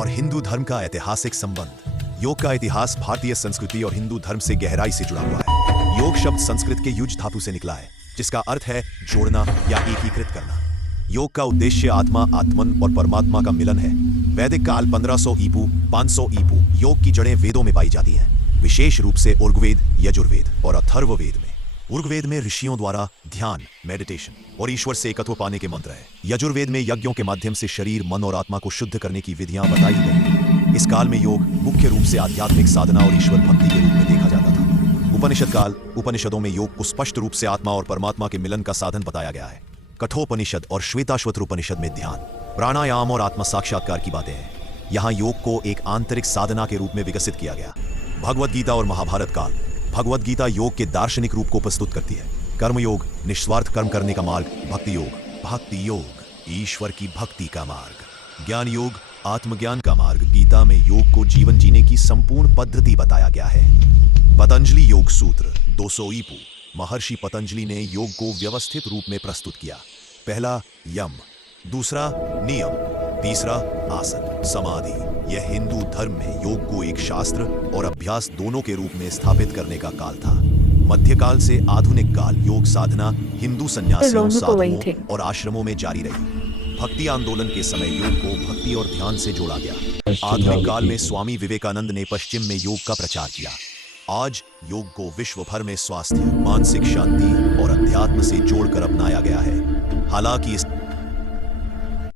और हिंदू धर्म का ऐतिहासिक संबंध। योग का इतिहास भारतीय संस्कृति और हिंदू धर्म से गहराई से जुड़ा हुआ है। योग शब्द संस्कृत के युज धातु से निकला है, जिसका अर्थ है जोड़ना या एकीकृत करना। योग का उद्देश्य आत्मा, आत्मन और परमात्मा का मिलन है। वैदिक काल 1500 ईपू 500 ईपू। योग की जड़ें वेदों में पाई जाती हैं, विशेष रूप से ऋग्वेद, यजुर्वेद और अथर्ववेद में। ऋग्वेद में ऋषियों द्वारा ध्यान, मेडिटेशन और ईश्वर से एकत्व पाने के मंत्र है। यजुर्वेद में यज्ञों के माध्यम से शरीर, मन और आत्मा को शुद्ध करने की विधियां बताई गई। इस काल में योग मुख्य रूप से आध्यात्मिक साधना और ईश्वर भक्ति के रूप में देखा जाता था। उपनिषद काल, उपनिषदों में योग को स्पष्ट रूप से आत्मा और परमात्मा के मिलन का साधन बताया गया है। कठोपनिषद और श्वेताश्वतर उपनिषद में ध्यान, प्राणायाम और आत्म साक्षात्कार की बातें हैं। यहाँ योग को एक आंतरिक साधना के रूप में विकसित किया गया। भगवद गीता और महाभारत काल, भगवद गीता योग के दार्शनिक रूप को प्रस्तुत करती है। कर्मयोग, निस्वार्थ कर्म करने का मार्ग। भक्ति योग, ईश्वर की भक्ति का मार्ग। ज्ञान योग, आत्मज्ञान का मार्ग। गीता में योग को जीवन जीने की संपूर्ण पद्धति बताया गया है। पतंजलि योग सूत्र 200 ईपू। महर्षि पतंजलि ने योग को व्यवस्थित रूप में प्रस्तुत किया। पहला यम, दूसरा नियम, तीसरा आसन, समाधि। यह हिंदू धर्म में योग को एक शास्त्र और अभ्यास दोनों के रूप में स्थापित करने का काल था। मध्यकाल से आधुनिक काल योग साधना हिंदू सन्यासियों, साधुओं और आश्रमों में जारी रही। भक्ति आंदोलन के समय योग को भक्ति और ध्यान से जोड़ा गया। आधुनिक काल में स्वामी विवेकानंद ने पश्चिम में योग का प्रचार किया। आज योग को विश्व भर में स्वास्थ्य, मानसिक शांति और अध्यात्म से जोड़कर अपनाया गया है। हालांकि इस